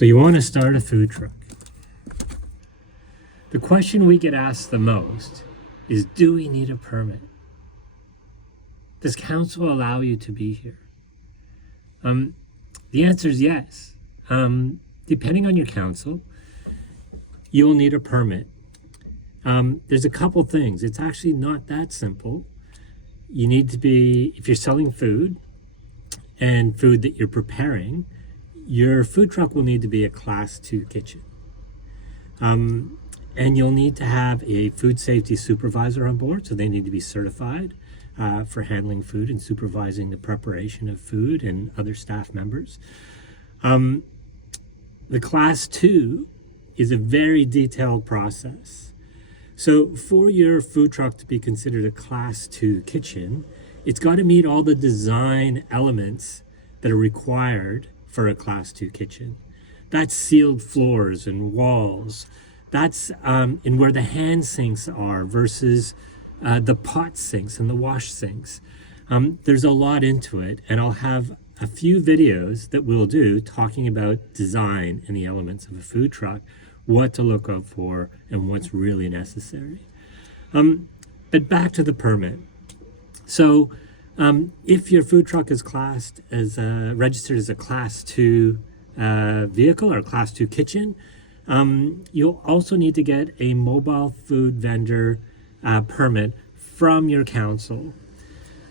So you want to start a food truck. The question we get asked the most is, do we need a permit? Does council allow you to be here? The answer is yes. Depending on your council, you'll need a permit. There's a couple things. It's actually not that simple. You need to be, if you're selling food and food that you're preparing, your food truck will need to be a Class 2 kitchen. And you'll need to have a food safety supervisor on board, so they need to be certified for handling food and supervising the preparation of food and other staff members. The Class 2 is a very detailed process. So for your food truck to be considered a Class 2 kitchen, it's got to meet all the design elements that are required for a Class 2 kitchen. That's sealed floors and walls. That's in where the hand sinks are versus the pot sinks and the wash sinks. There's a lot into it, and I'll have a few videos that we'll do talking about design and the elements of a food truck, what to look out for, and what's really necessary. But back to the permit. So if your food truck is classed as registered as a Class 2 vehicle or a Class 2 kitchen, you'll also need to get a mobile food vendor permit from your council,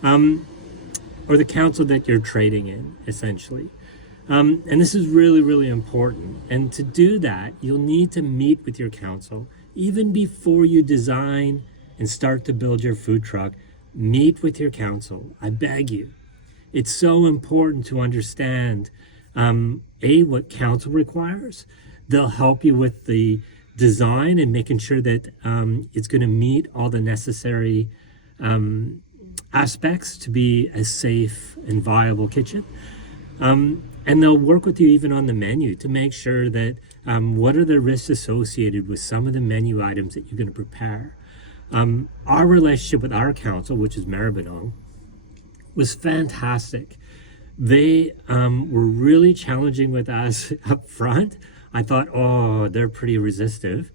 or the council that you're trading in, essentially. And this is really, really important. And to do that, you'll need to meet with your council. Even before you design and start to build your food truck, meet with your council. I beg you. It's so important to understand, what council requires. They'll help you with the design and making sure that it's going to meet all the necessary aspects to be a safe and viable kitchen. And they'll work with you even on the menu to make sure that what are the risks associated with some of the menu items that you're going to prepare. Our relationship with our council, which is Maribyrnong, was fantastic. They were really challenging with us up front. I thought, oh, they're pretty resistive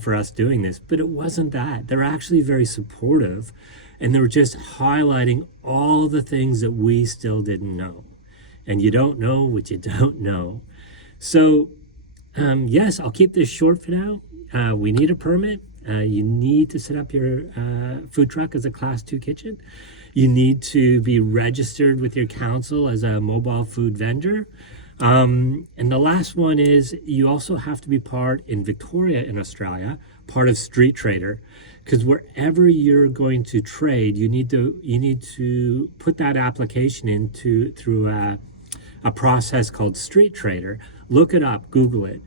for us doing this, but it wasn't that. They're actually very supportive, and they were just highlighting all the things that we still didn't know. And you don't know what you don't know. So yes, I'll keep this short for now. We need a permit. You need to set up your food truck as a Class 2 kitchen. You need to be registered with your council as a mobile food vendor. And the last one is you also have to be part in Victoria in Australia, part of Street Trader, because wherever you're going to trade, you need to put that application in through a process called Street Trader. Look it up, Google it.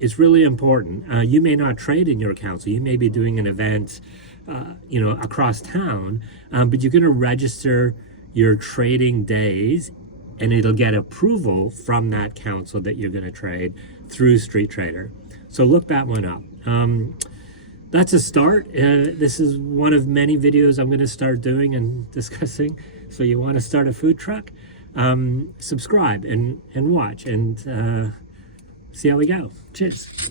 It's really important. You may not trade in your council. You may be doing an event, across town, but you're going to register your trading days, and it'll get approval from that council that you're going to trade through Street Trader. So look that one up. That's a start. This is one of many videos I'm going to start doing and discussing. So you want to start a food truck? Subscribe and watch and see how we go. Cheers.